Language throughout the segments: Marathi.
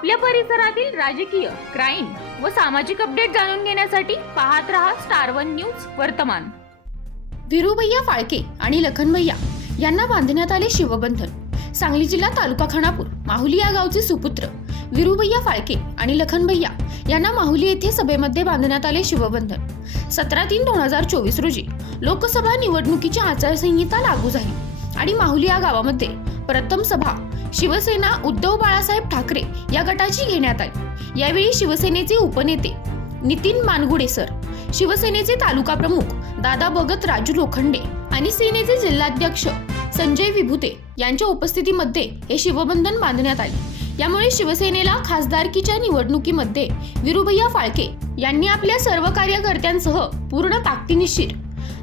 आपल्या परिसरातील राजकीय, क्राईम व सामाजिक अपडेट जाणून घेण्यासाठी पाहत रहा स्टार वन न्यूज वर्तमान। विरुभैया फाळके आणि लखनभैया यांना बांधण्यात आले शिवबंधन। सांगली जिल्हा तालुका खानापूर माहुली या गावचे सुपुत्र विरुभैया फाळके आणि लखनभैया यांना माहुली येथे सभेमध्ये बांधण्यात आले शिवबंधन। 17/3/2024 रोजी लोकसभा निवडणुकीची आचारसंहिता लागू झाली आणि माहुली या गावामध्ये प्रथम सभा शिवसेना उद्धव बाळासाहेब ठाकरे या गटाची घेण्यात आली। यावेळी शिवसेनेचे उपनेते नितीन मानगुडे सर, शिवसेनेचे तालुका प्रमुख दादा भगत राजू लोखंडे आणि सेनेचे जिल्हाध्यक्ष संजय विभूते यांच्या उपस्थितीमध्ये हे शिवबंधन बांधण्यात आले। यामुळे शिवसेनेला खासदारकीच्या निवडणुकीमध्ये विरुभैया फाळके यांनी आपल्या सर्व कार्यकर्त्यांसह पूर्ण ताकदीनिशीर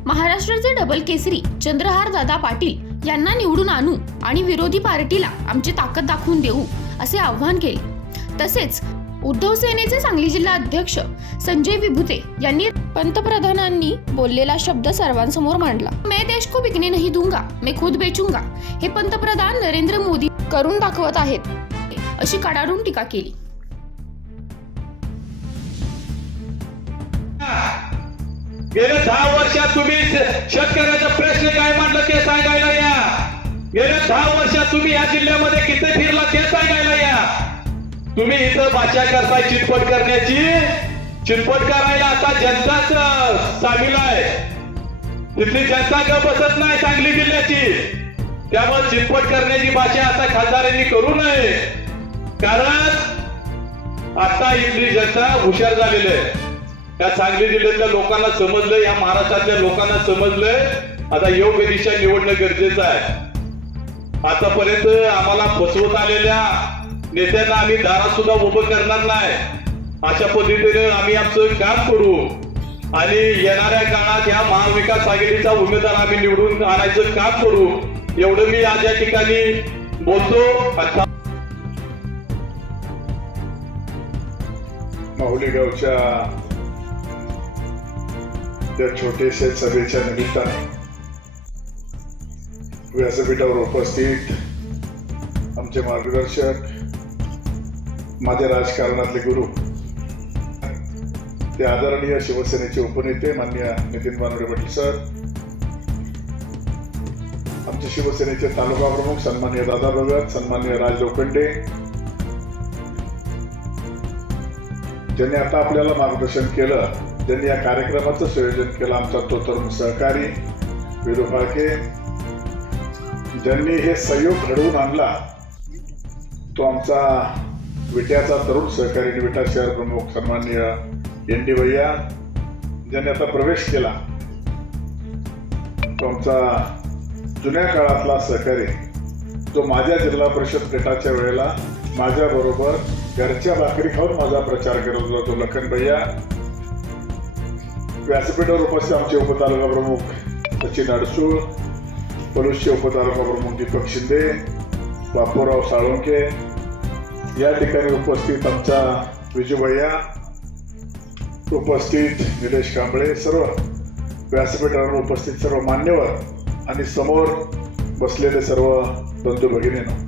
महाराष्ट्राचे डबल केसरी चंद्रहार दादा पाटील यांना निवडून आणू आणि विरोधी पार्टीला आमची ताकद दाखवून देऊ असे आवाहन केले। तसेच उद्धव सेनेचे सांगली जिल्हा अध्यक्ष संजय विभूते यांनी पंतप्रधानांनी बोललेला शब्द सर्वांसमोर मांडला। मैं देश को बिकने नहीं दूंगा, मैं खुद बेचूंगा हे पंतप्रधान नरेंद्र मोदी करून दाखवत आहेत अशी कडाडून टीका केली। गेल्या 10 वर्षात तुम्ही शेतकऱ्याचा प्रश्न काय मांडला ते सांगायला या। गेल्या 10 वर्षात तुम्ही या जिल्ह्यामध्ये किती फिरला ते सांगायला या। तुम्ही इथं भाषा करताय चिटपट करण्याची, चिटपट करायला आता जनताच सामील आहे। तिथली जनता का बसत नाही सांगली जिल्ह्याची, त्यामुळे चिटपट करण्याची भाषा आता खासदारांनी करू नये, कारण आता इथली जनता हुशार झालेली आहे। या सांगली जिल्ह्यातल्या लोकांना समजलंय, या महाराष्ट्रातल्या लोकांना समजलंय आता योग्य दिशा निवडणं गरजेचं आहे। आतापर्यंत आम्हाला फसवत आलेल्या नेत्यांना आम्ही दारात सुद्धा उभं करणार नाही। अशा पद्धतीने आम्ही आमचं काम करू आणि येणाऱ्या काळात या महाविकास आघाडीचा उमेदवार आम्ही निवडून आणायचं काम करू, एवढं मी आज या ठिकाणी बोलतो। माहुली गावच्या त्या छोटेशा सभेच्या निमित्ताने व्यासपीठावर उपस्थित आमचे मार्गदर्शक, माझ्या राजकारणातले गुरु, ते आदरणीय शिवसेनेचे उपनेते माननीय नितीन मानगुडे पाटील सर, आमचे शिवसेनेचे तालुका प्रमुख सन्माननीय दादा भगत, सन्माननीय राज लोखंडे, ज्यांनी आता आपल्याला मार्गदर्शन केलं, ज्यांनी या कार्यक्रमाचं संयोजन केलं, आमचा तो तरुण सहकारी विरू फाळके, ज्यांनी हे सहयोग घडवून आणला तो आमचा विट्याचा तरुण सहकारी विटा शहर प्रमुख सन्माननीय एनडी भैया, ज्यांनी आता प्रवेश केला तो आमचा जुन्या काळातला सहकारी, जो माझ्या जिल्हा परिषद गटाच्या वेळेला माझ्या बरोबर घरच्या भाकरी खाऊन माझा प्रचार करत होता तो लखनभैया, व्यासपीठावर उपस्थित आमचे उपतालुका प्रमुख सचिन अडसूळ, पलूसचे उपतालुका प्रमुख दीपक शिंदे, बापूराव साळुंके, या ठिकाणी उपस्थित आमचा विजूभैया, उपस्थित निलेश कांबळे, सर्व व्यासपीठावर उपस्थित सर्व मान्यवर आणि समोर बसलेले सर्व बंधू भगिनींनो,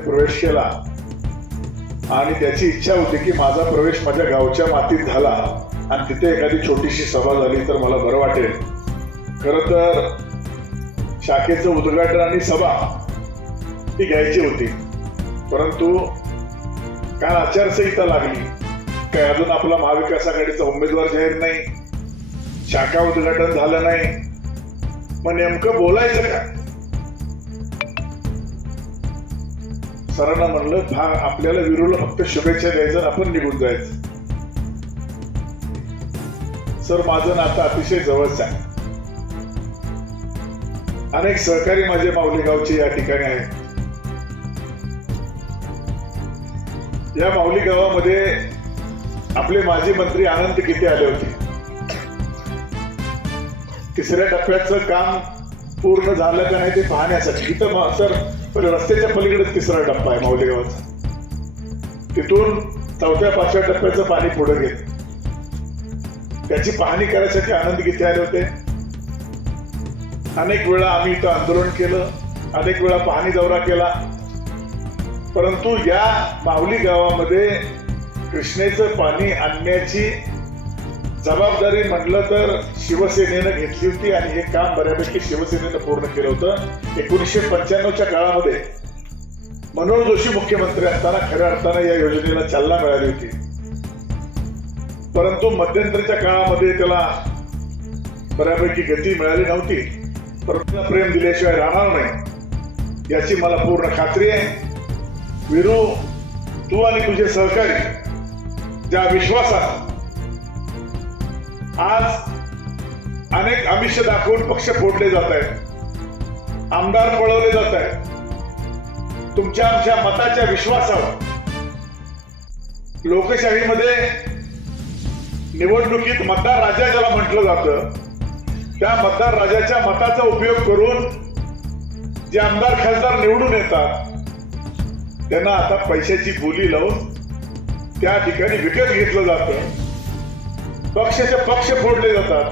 प्रवेश केला आणि त्याची इच्छा होती की माझा प्रवेश माझ्या गावच्या मातीत झाला आणि तिथे एखादी छोटीशी सभा झाली तर मला बरं वाटेल। खरं तर शाखेचं उद्घाटन आणि सभा ती घ्यायची होती, परंतु काल आचारसंहिता लागली, काय अजून आपला महाविकास आघाडीचा उमेदवार जाहीर नाही, शाखा उद्घाटन झालं नाही, मग नेमकं बोलायचं काय? सरांना म्हणलं आपल्याला विरूला फक्त शुभेच्छा द्यायचं, आपण निघून जायचं। सर, माझं नातं अतिशय जवळचं आहे, अनेक सहकारी माझे माहुली गावचे या ठिकाणी आहेत। या माहुली गावामध्ये आपले माजी मंत्री आनंद गीते आले होते। 3ऱ्या टप्प्याचं काम पूर्ण झालं का नाही ते पाहण्यासाठी इथं सर रस्त्याच्या पलीकडे 3रा टप्पा आहे माहुली गावाचा, तिथून 4थ्या-5व्या टप्प्याचं पाणी पुढे घेत त्याची पाहणी करायसाठी आनंद गीते आले होते। अनेक वेळा आम्ही इथं आंदोलन केलं, अनेक वेळा पाहणी दौरा केला, परंतु या माहुली गावामध्ये कृष्णेचं पाणी आणण्याची जबाबदारी म्हटलं तर शिवसेनेनं घेतली होती आणि हे काम बऱ्यापैकी शिवसेनेनं पूर्ण केलं होतं. 1995च्या काळामध्ये मनोहर जोशी मुख्यमंत्री असताना खऱ्या अर्थानं या योजनेला चालना मिळाली होती. परंतु मध्यंतरीच्या काळामध्ये त्याला बऱ्यापैकी गती मिळाली नव्हती. परंतु प्रेम दिल्याशिवाय राहणार नाही याची मला पूर्ण खात्री आहे. विरू, तू आणि तुझे सहकारी ज्या विश्वासात आज अनेक आमिष दाखवून पक्ष फोडले जात आहेत, आमदार पळवले जात आहेत, तुमच्या आमच्या मताच्या विश्वासावर लोकशाहीमध्ये निवडणुकीत मतदार राजा ज्याला म्हटलं जातं त्या मतदार राजाच्या मताचा उपयोग करून जे आमदार खासदार निवडून येतात त्यांना आता पैशाची बोली लावून त्या ठिकाणी विकत घेतलं जातं. पक्षाचे पक्ष फोडले जातात.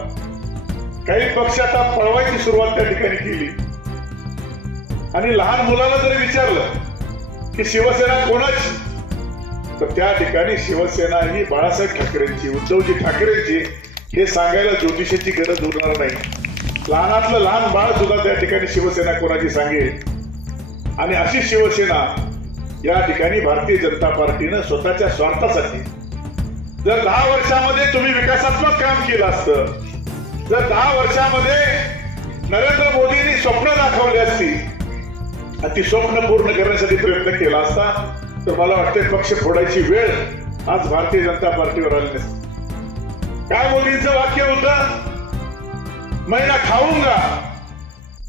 काही पक्ष आता पळवायची सुरुवात त्या ठिकाणी केली आणि लहान मुलाला जरी विचारलं की शिवसेना कोणाची, तर त्या ठिकाणी शिवसेना ही बाळासाहेब ठाकरेंची, उद्धवजी ठाकरेंची हे सांगायला ज्योतिषाची गरज उरणार नाही. लहानातलं लहान बाळ सुद्धा त्या ठिकाणी शिवसेना कोणाची सांगेल. आणि अशी शिवसेना या ठिकाणी भारतीय जनता पार्टीनं स्वतःच्या स्वार्थासाठी जर 10 वर्षामध्ये तुम्ही विकासात्मक काम केलं असतं, जर 10 वर्षामध्ये नरेंद्र मोदींनी स्वप्न दाखवली असती आणि ती स्वप्न पूर्ण करण्यासाठी प्रयत्न केला असता तर मला वाटते पक्ष फोडायची वेळ आज भारतीय जनता पार्टीवर आली नसती. काय मोदींचं वाक्य होतं? मैं ना खाऊंगा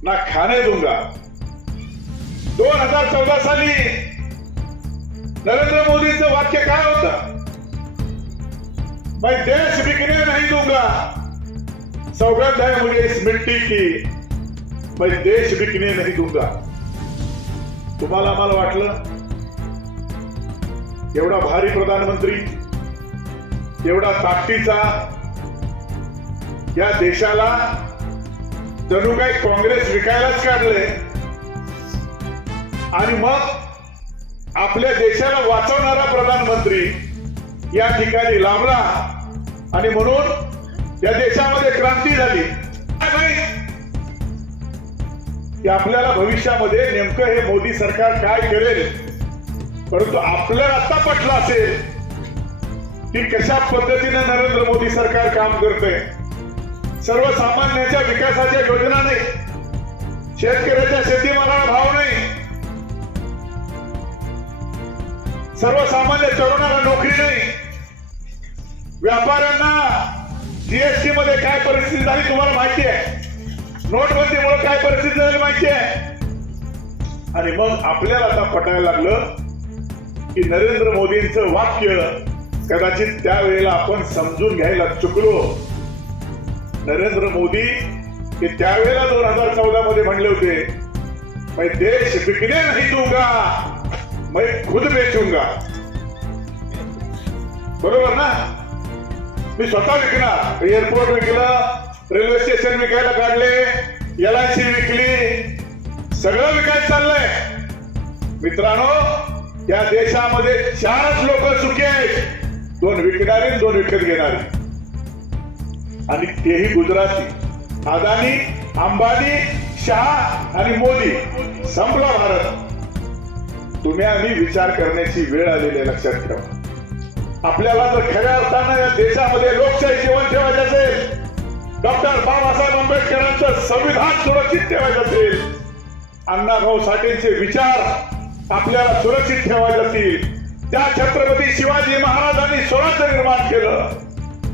ना खाने दूंगा. 2014 साली नरेंद्र मोदींचं वाक्य काय होतं? मैं देश बिकने नहीं दूंगा. सौगंध है मुझे इस मिट्टी की, मैं देश बिकने नहीं दूंगा. तुम्हाला आम्हाला वाटलं एवढा भारी प्रधानमंत्री, एवढा ताकदीचा, या देशाला जणू काही काँग्रेस विकायलाच काढले आणि मग आपल्या देशाला वाचवणारा प्रधानमंत्री या ठिकाणी लाभला आणि म्हणून या देशामध्ये क्रांती झाली. काय माहित की आपल्याला भविष्यामध्ये नेमकं हे मोदी सरकार काय करेल, परंतु आपल्याला आता पटलं असेल की कशा पद्धतीने नरेंद्र मोदी सरकार काम करतंय. सर्वसामान्यांच्या विकासाच्या योजना नाही, शेतकऱ्याच्या शेतीमालाला भाव नाही, सर्वसामान्य तरुणाला नोकरी नाही, व्यापाऱ्यांना जीएसटी मध्ये काय परिस्थिती झाली तुम्हाला माहिती आहे, नोटबंदीमुळे काय परिस्थिती झाली माहिती आहे. आणि मग आपल्याला आता पटायला लागलं की नरेंद्र मोदींचं वाक्य कदाचित त्यावेळेला आपण समजून घ्यायला चुकलो. नरेंद्र मोदी हे त्यावेळेला 2014 मध्ये म्हणले होते, मैं देश बिकने नहीं दूंगा, मैं खुद बेचूंगा. बरोबर ना? मी स्वतः विकणार. एअरपोर्ट विकलं, रेल्वे स्टेशन विकायला काढले, LIC विकली, सगळं विकायचं चाललंय. मित्रांनो, या देशामध्ये 4च लोक सुखी आहेत, 2 विकणारे, 2 विकत घेणारे, आणि तेही गुजराती. अदानी, अंबानी, शहा आणि मोदी. संपला भारत. तुम्ही आम्ही विचार करण्याची वेळ आलेली आहे, लक्षात ठेवा. आपल्याला जर खऱ्या अर्थानं या देशामध्ये लोकशाही जीवन ठेवायचं असेल, डॉक्टर बाबासाहेब आंबेडकरांचं संविधान सुरक्षित ठेवायचं असेल, अण्णाभाऊ साठेंचे विचार आपल्याला सुरक्षित ठेवायचे असतील, त्या छत्रपती शिवाजी महाराजांनी स्वराज्य निर्माण केलं,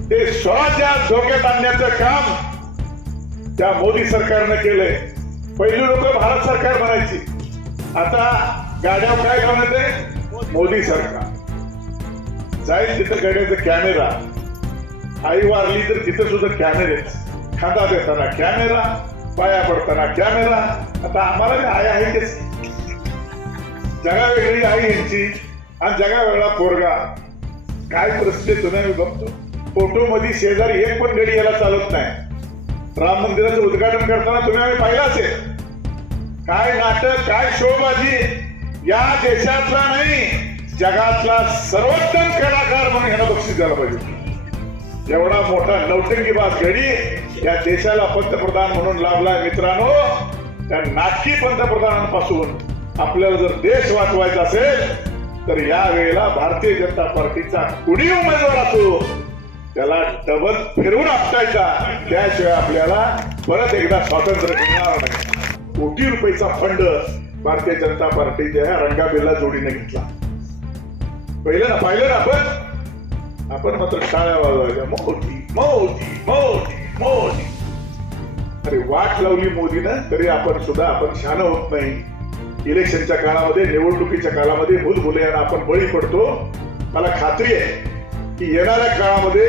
ते स्वराज्य धोक्यात आणण्याचं काम त्या मोदी सरकारनं केलंय. पहिली लोक भारत सरकार म्हणायची, आता गाड्यावर काय म्हणते? मोदी सरकार. जाईल तिथं गाड्याचा कॅमेरा, आई वारली तर तिथं सुद्धा कॅमेरेच, खांदा देताना कॅमेरा, पाया पडताना कॅमेरा. आता आम्हाला आई आहे तेच, जगा वेगळी आई यांची आणि जगा वेगळा पोरगा. काय परिस्थिती तुम्ही आम्ही बघतो. फोटो मध्ये शेजारी एक पण गडी याला चालत नाही. राम मंदिराचं उद्घाटन करताना तुम्ही आम्ही पाहिलं असेल, काय नाटक, काय शोबाजी. या देशातला नाही जगातला सर्वोत्तम कलाकार म्हणून ह्याला बक्षीस द्यायला पाहिजे. एवढा मोठा नौटंकीबाज गडी या देशाला पंतप्रधान म्हणून लाभलाय. मित्रांनो, त्या नाटकी पंतप्रधानांपासून आपल्याला जर देश वाचवायचा असेल तर या वेळेला भारतीय जनता पार्टीचा कुणी उमेदवार असो त्याला डबल फिरवून आपटायचा. त्याशिवाय आपल्याला परत एकदा स्वातंत्र्य मिळणार नाही. कोटी रुपयाचा फंड भारतीय जनता पार्टीच्या रंगाबिल्ला जोडीने घेतला. पाहिलं ना आपण मात्र टाळ्या वाजवायच्या, मोदी मोदी मोदी मोदी. अरे वाट लावली मोदीनं तरी आपण शहाणं होत नाही. इलेक्शनच्या काळामध्ये, निवडणुकीच्या काळामध्ये भूलभुलैयांना आपण बळी पडतो. मला खात्री आहे की येणाऱ्या काळामध्ये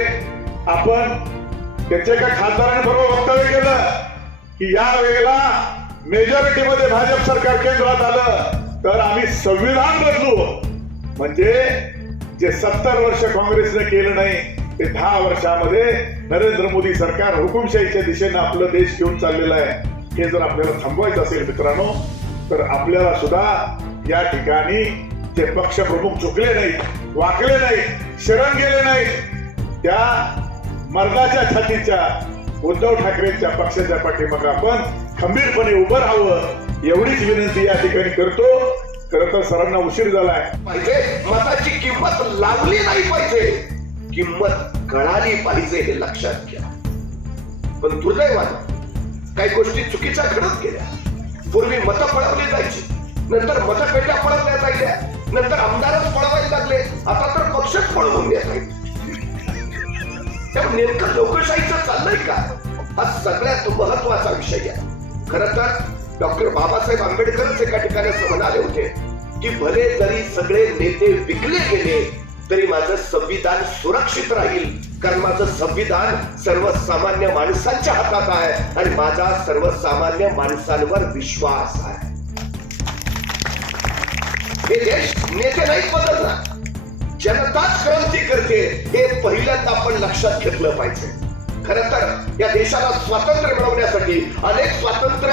आपण त्याच्या एका खासदाराने बरोबर वक्तव्य केलं की या वेळेला मेजॉरिटीमध्ये भाजप सरकार केंद्रात आलं तर आम्ही संविधान बदलू. म्हणजे जे 70 वर्ष काँग्रेसने केलं नाही ते 10 वर्षामध्ये नरेंद्र मोदी सरकार हुकुमशाहीच्या दिशेनं आपलं देश घेऊन चाललेलं आहे. हे जर आपल्याला थांबवायचं असेल मित्रांनो तर आपल्याला सुद्धा या ठिकाणी जे पक्षप्रमुख चुकले नाहीत, वाकले नाहीत, शरण गेले नाहीत, त्या मर्दाच्या छातीच्या उद्धव ठाकरेंच्या पक्षाच्या पाठीमागे आपण खंबीरपणे उभं राहावं एवढीच विनंती या ठिकाणी करतो. खरं तर सरांना उशीर झालाय. पाहिजे मताची किंमत लावली नाही पाहिजे, किंमत कळाली पाहिजे हे लक्षात घ्या. पण दुर्दैवानं काही गोष्टी चुकीच्या घडत गेल्या. पूर्वी मतं पळवली जायची, नंतर मतपेट्या पळवल्या जायच्या, नंतर आमदारच पळवायला लागले, आता तर पक्षच पळवून देत आहेत. त्यामुळे नेमकं लोकशाहीचं चाललंय का, हा सगळ्यात महत्वाचा विषय आहे. खरं तर डॉक्टर बाबासाहेब आंबेडकरच एका ठिकाणी असं म्हणाले होते की भले जरी सगळे नेते विकले गेले तरी माझं संविधान सुरक्षित राहील, कारण माझं संविधान सर्वसामान्य माणसांच्या हातात आहे आणि माझा सर्वसामान्य माणसांवर विश्वास आहे. हे देश नेते नाही बदलणार, जनताच क्रांती करते हे पहिल्यांदा आपण लक्षात घेतलं पाहिजे. खरं तर या देशाला स्वातंत्र्य मिळवण्यासाठी अनेक स्वातंत्र्य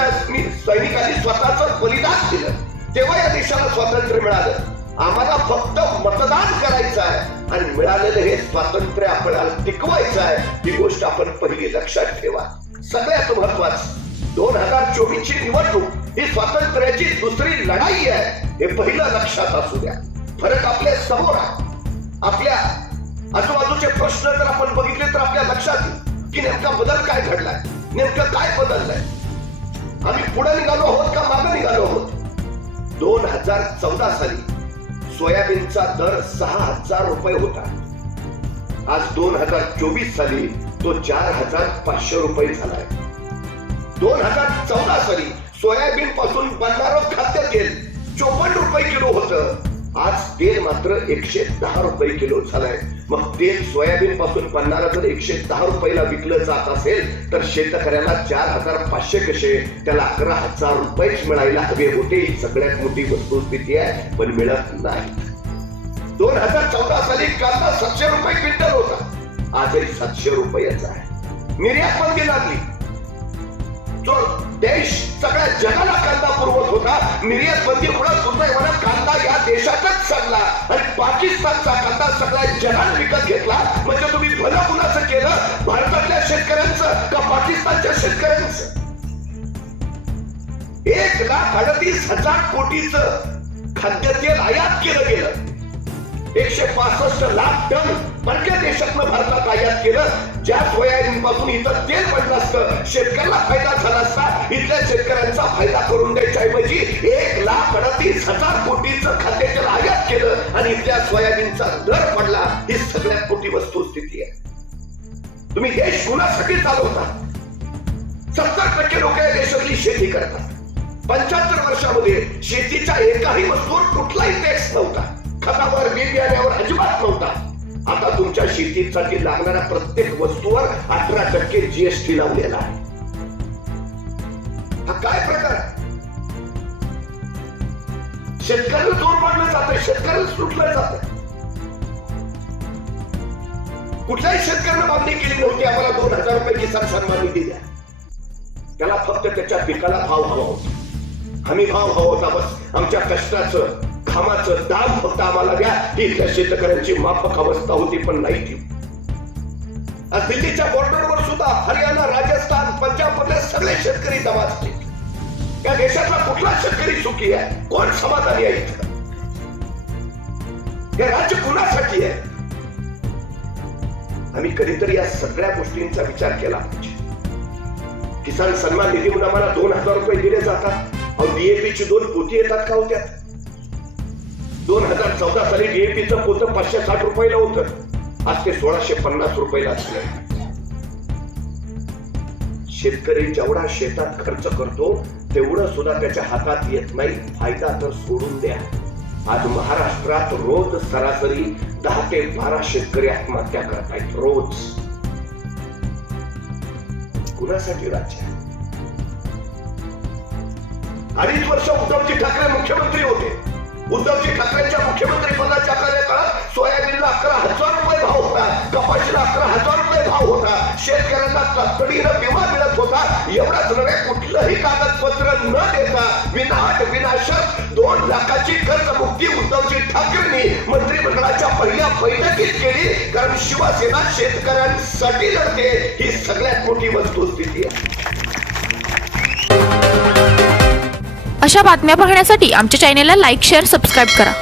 सैनिकांनी स्वतःच बलिदान दिलं, तेव्हा या देशाला स्वातंत्र्य मिळालं. आम्हाला फक्त मतदान करायचं आहे आणि मिळालेलं हे स्वातंत्र्य आपल्याला टिकवायचं आहे. ही गोष्ट आपण पहिली लक्षात ठेवा. सगळ्यात महत्वाचं 2024 ची निवडणूक ही स्वातंत्र्याची दुसरी लढाई आहे हे पहिलं लक्षात असू द्या. फरक आपल्या समोर आहे. आपल्या आजूबाजूचे प्रश्न जर आपण बघितले तर आपल्या लक्षात येईल की नेमका बदल काय घडलाय, नेमकं काय बदललंय. आम्ही पुढे निघालो आहोत का मागे निघालो आहोत. 2014 साली सोयाबीनचा दर 6,000 रुपये होता. आज 2024 साली तो 4,500 रुपये झालाय. 2014 साली सोयाबीन पासून बनणारं खाद्य तेल 54 रुपये किलो होतं. आज तेल मात्र 110 रुपये किलो झालंय. मग तेल सोयाबीन पासून बनणारं जर 110 रुपयाला विकलं जात असेल तर शेतकऱ्याला 4,500 कसे, त्याला 11,000 रुपयेच मिळायला हवे होते. ही सगळ्यात मोठी वस्तुस्थिती आहे, पण मिळत नाही. 2014 साली कांदा 700 रुपये क्विंटल होता, आजही 700 रुपयाच आहे. निर्यात बंदी लागली. जो देश सगळ्या जगाला कांदा पुरवत होता, निर्यात बंदीमुळे दुर्दैवानं कांदा या देशातच सडला आणि पाकिस्तानचा कांदा सगळ्या जगाने विकत घेतला. म्हणजे तुम्ही भलं कुणाचं केलं, भारतातल्या शेतकऱ्यांचं का पाकिस्तानच्या शेतकऱ्यांचं. 1,38,000 कोटीचं खाद्यतेल आयात केलं गेलं. 165 लाख टन परक्या देशातनं भारतात आयात केलं. ज्या सोयाबीन पासून इथं तेल पडलं असतं, शेतकऱ्याला फायदा झाला असता. इथल्या शेतकऱ्यांचा फायदा करून द्यायच्या ऐवजी 1,38,000 कोटीचं खाद्यतेल आयात केलं आणि इथल्या सोयाबीनचा दर पडला. ही सगळ्यात मोठी वस्तुस्थिती आहे. तुम्ही देश कुणासाठी चालवता. 70% लोक या देशातली शेती करतात. 75 वर्षामध्ये शेतीच्या एकाही वस्तूवर कुठलाही टॅक्स नव्हता. खतावर, बियाण्यावर अजिबात नव्हता. आता तुमच्या शेतीसाठी लागणाऱ्या प्रत्येक वस्तूवर 18% जीएसटी लावलेला आहे. हा काय प्रकार. शेतकऱ्याला जोर पाडलं जातं, शेतकऱ्याला सुटलं जातं. कुठल्याही शेतकऱ्यानं मागणी केली नव्हती आम्हाला 2,000 रुपये किसान सन्मान निधी द्या. त्याला फक्त त्याच्या पिकाला भाव हवा होता, हमी भाव हवा होता. बस आमच्या कष्टाचं घामाचं दाम फक्त आम्हाला द्या, ही इथल्या शेतकऱ्यांची माफक अवस्था होती, पण नाही ती. आज दिल्लीच्या बॉर्डरवर सुद्धा हरियाणा, राजस्थान, पंजाब मधले सगळे शेतकरी दमाजले. या देशातला कुठला शेतकरी सुखी आहे? कोण समाधानी आहे इथं? हे राज्य कुणासाठी आहे? आम्ही कधीतरी या सगळ्या गोष्टींचा विचार केला पाहिजे. किसान सन्मान निधी म्हणून आम्हाला 2,000 रुपये दिले जातात. डीएपी ची 2 पोती येतात का होत्या? 2014 साली डीएपीचं पोतं 560 रुपयाला होतं, आज ते 1650 रुपयाला असलं. शेतकरी जेवढा शेतात खर्च करतो तेवढं सुद्धा त्याच्या हातात येत नाही. फायदा तर सोडून द्या. आज महाराष्ट्रात रोज सरासरी 10 ते 12 शेतकरी आत्महत्या करतायत रोज. कुणासाठी राज्य? 2.5 वर्ष उद्धवजी ठाकरे मुख्यमंत्री होते. उद्धवजी ठाकरेंच्या मुख्यमंत्री पदाच्या कार्यकाळात सोयाबीनला 11,000 रुपये भाव होता, कपाशीला 11,000 रुपये भाव होता, शेतकऱ्यांना तातडीनं विमा मिळत होता. एवढाच नव्हे, कुठलंही कागदपत्र न देता विनाट विनाशक 2 लाखाची कर्जमुक्ती उद्धवजी ठाकरेंनी मंत्रिमंडळाच्या पहिल्या बैठकीत केली. कारण शिवसेना शेतकऱ्यांसाठी लढते, ही सगळ्यात मोठी वस्तुस्थिती आहे. अशा बातम्या पाहण्यासाठी आमच्या चॅनेलला लाईक, शेअर, सबस्क्राईब करा.